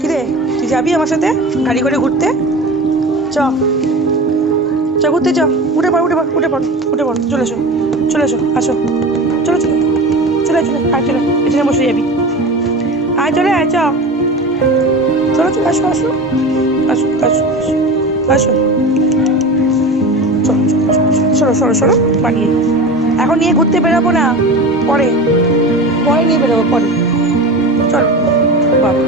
কিরে, তুই যাবি আমার সাথে গাড়ি করে ঘুরতে? চ চ ঘুরতে চ। উঠে পড় উঠে পড় উঠে পড় উঠে পড়, চলে এসো চলে এসো, আসো, চলো চলো চলে চলে আয়, চলে এখানে বসে যাবি। আয় চলে আয়, চ চলো চলো, আসো আসো আসো আসো আসো আসো, চলো চলো চলো, সরো সরো সরো বানিয়ে। এখন নিয়ে ঘুরতে বেরোবো না, পরে পরে নিয়ে বেরোবো, পরে। চলো বাবা।